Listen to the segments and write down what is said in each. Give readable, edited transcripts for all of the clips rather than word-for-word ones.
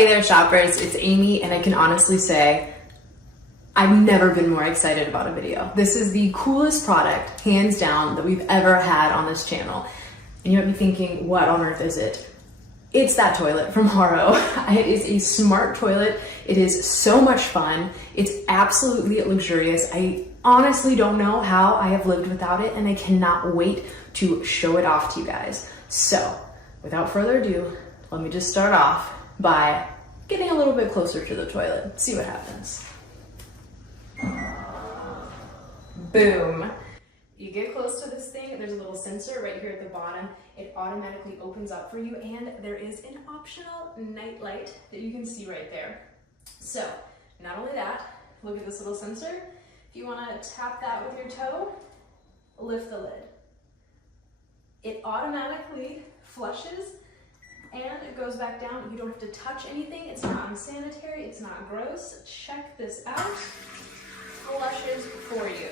Hey there shoppers, it's Amy, and I can honestly say I've never been more excited about a video. This is the coolest product, hands down, that we've ever had on this channel. And you might be thinking, what on earth is it? It's that toilet from HOROW. It is a smart toilet. It is so much fun. It's absolutely luxurious. I honestly don't know how I have lived without it, and I cannot wait to show it off to you guys. So, without further ado, let me just start off by getting a little bit closer to the toilet. See what happens. Boom. You get close to this thing, there's a little sensor right here at the bottom. It automatically opens up for you, and there is an optional night light that you can see right there. So, not only that, look at this little sensor. If you want to tap that with your toe, lift the lid. It automatically flushes and it goes back down. You don't have to touch anything. It's not unsanitary. It's not gross. Check this out. Flushes for you.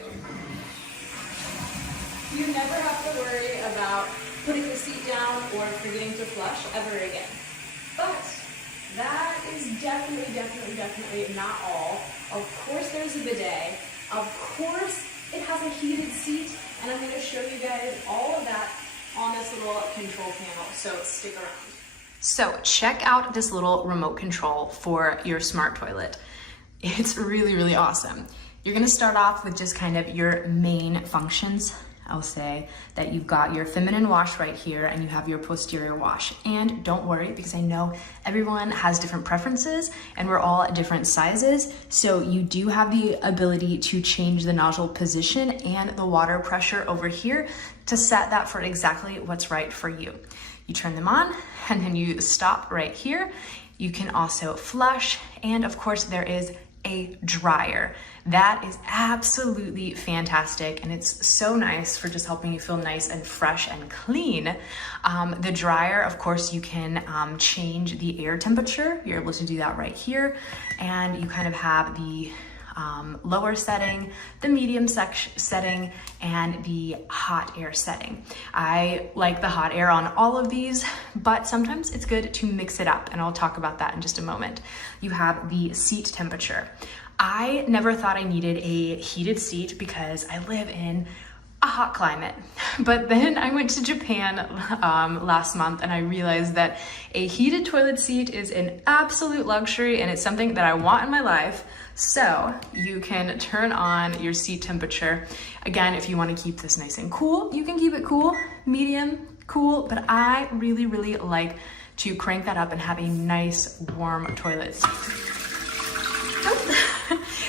You never have to worry about putting the seat down or forgetting to flush ever again. But that is definitely not all. Of course there's a bidet. Of course it has a heated seat, and I'm going to show you guys all of that on this little control panel, so stick around. So check out this little remote control for your smart toilet. It's really awesome. You're gonna start off with just kind of your main functions. I'll say that you've got your feminine wash right here and you have your posterior wash. And don't worry, because I know everyone has different preferences and we're all at different sizes. So you do have the ability to change the nozzle position and the water pressure over here to set that for exactly what's right for you. You turn them on and then you stop right here. You can also flush, and of course there is a dryer. That is absolutely fantastic, and it's so nice for just helping you feel nice and fresh and clean. The dryer, of course, you can change the air temperature. You're able to do that right here, and you kind of have the lower setting, the medium setting, and the hot air setting. I like the hot air on all of these, but sometimes it's good to mix it up, and I'll talk about that in just a moment. You have the seat temperature. I never thought I needed a heated seat because I live in a hot climate, but then I went to Japan last month and I realized that a heated toilet seat is an absolute luxury, and it's something that I want in my life. So you can turn on your seat temperature. Again, if you want to keep this nice and cool, you can keep it cool, medium, cool, but I really like to crank that up and have a nice warm toilet.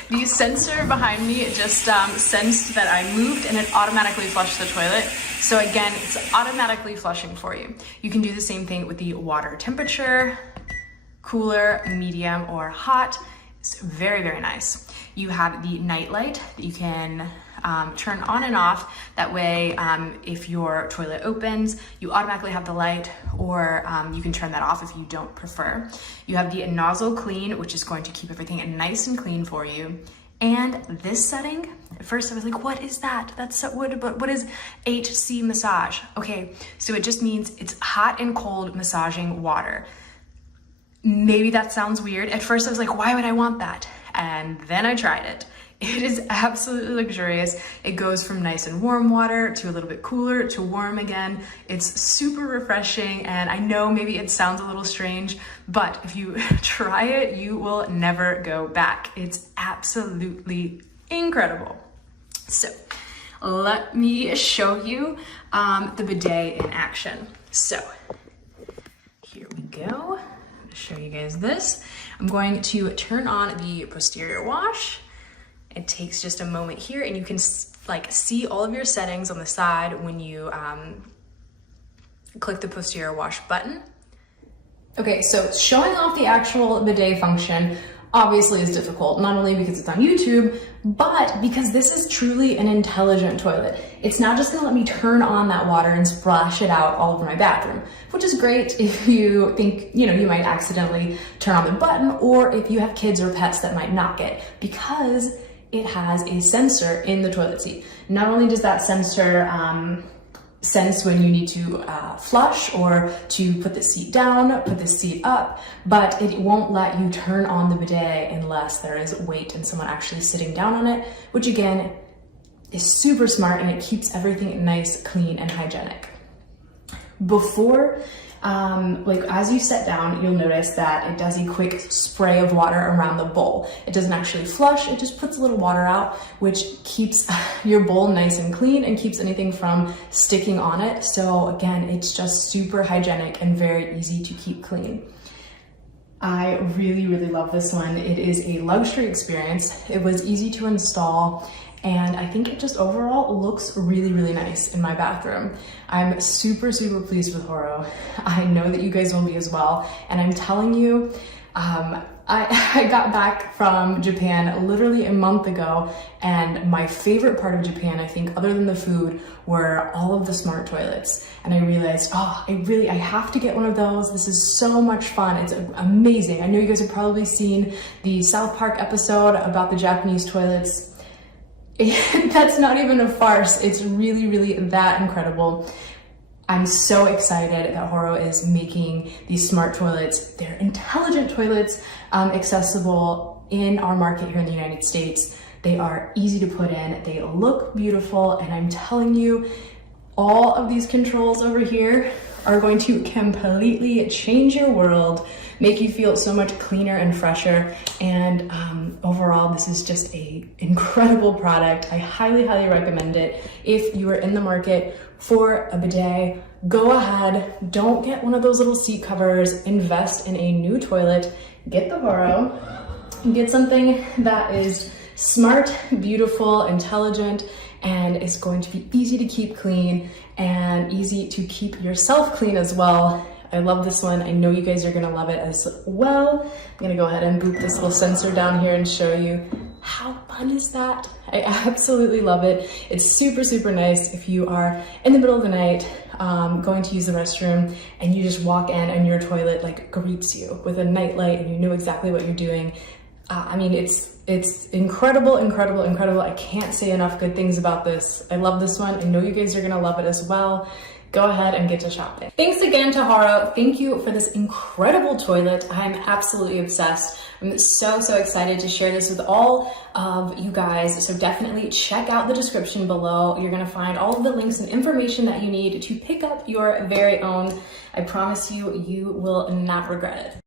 The sensor behind me just sensed that I moved and it automatically flushed the toilet. So again, it's automatically flushing for you. You can do the same thing with the water temperature, cooler, medium, or hot. It's very nice. You have the night light that you can turn on and off. That way, if your toilet opens, you automatically have the light, or you can turn that off if you don't prefer. You have the nozzle clean, which is going to keep everything nice and clean for you. And this setting, at first I was like, what is that? That's so, what is HC massage? Okay, so it just means it's hot and cold massaging water. Maybe that sounds weird. At first I was like, why would I want that? And then I tried it. It is absolutely luxurious. It goes from nice and warm water to a little bit cooler to warm again. It's super refreshing, and I know maybe it sounds a little strange, but if you try it, you will never go back. It's absolutely incredible. So let me show you the bidet in action. So here we go. Show you guys this. I'm going to turn on the posterior wash. It takes just a moment here, and you can like see all of your settings on the side when you click the posterior wash button. Okay, so showing off the actual bidet function obviously is difficult, not only because it's on YouTube, but because this is truly an intelligent toilet. It's not just gonna let me turn on that water and splash it out all over my bathroom, which is great if you think, you might accidentally turn on the button, or if you have kids or pets that might not get, because it has a sensor in the toilet seat. Not only does that sensor sense when you need to flush or to put the seat down, put the seat up, but it won't let you turn on the bidet unless there is weight and someone actually sitting down on it, which again is super smart, and it keeps everything nice, clean, and hygienic. Before, like as you sit down, you'll notice that it does a quick spray of water around the bowl. It doesn't actually flush, it just puts a little water out, which keeps your bowl nice and clean and keeps anything from sticking on it. So again, it's just super hygienic and very easy to keep clean. I really, really love this one. It is a luxury experience. It was easy to install, and I think it just overall looks really, really nice in my bathroom. I'm super, super pleased with HOROW. I know that you guys will be as well. And I'm telling you, I got back from Japan literally a month ago, and my favorite part of Japan, I think, other than the food, were all of the smart toilets. And I realized, oh, I have to get one of those. This is so much fun. It's amazing. I know you guys have probably seen the South Park episode about the Japanese toilets. That's not even a farce. It's really, really that incredible. I'm so excited that HOROW is making these smart toilets. They're intelligent toilets, accessible in our market here in the United States. They are easy to put in, they look beautiful, and I'm telling you, all of these controls over here are going to completely change your world, make you feel so much cleaner and fresher, and overall, this is just an incredible product. I highly, highly recommend it. If you are in the market for a bidet, go ahead, don't get one of those little seat covers, invest in a new toilet, get the HOROW, get something that is smart, beautiful, intelligent, and it's going to be easy to keep clean and easy to keep yourself clean as well. I love this one. I know you guys are gonna love it as well. I'm gonna go ahead and boop this little sensor down here and show you. How fun is that? I absolutely love it. It's super, super nice if you are in the middle of the night going to use the restroom and you just walk in and your toilet like greets you with a night light and you know exactly what you're doing. I mean, it's incredible, incredible, incredible. I can't say enough good things about this. I love this one. I know you guys are gonna love it as well. Go ahead and get to shopping. Thanks again to HOROW. Thank you for this incredible toilet. I'm absolutely obsessed. I'm so, so excited to share this with all of you guys. So definitely check out the description below. You're gonna find all of the links and information that you need to pick up your very own. I promise you, you will not regret it.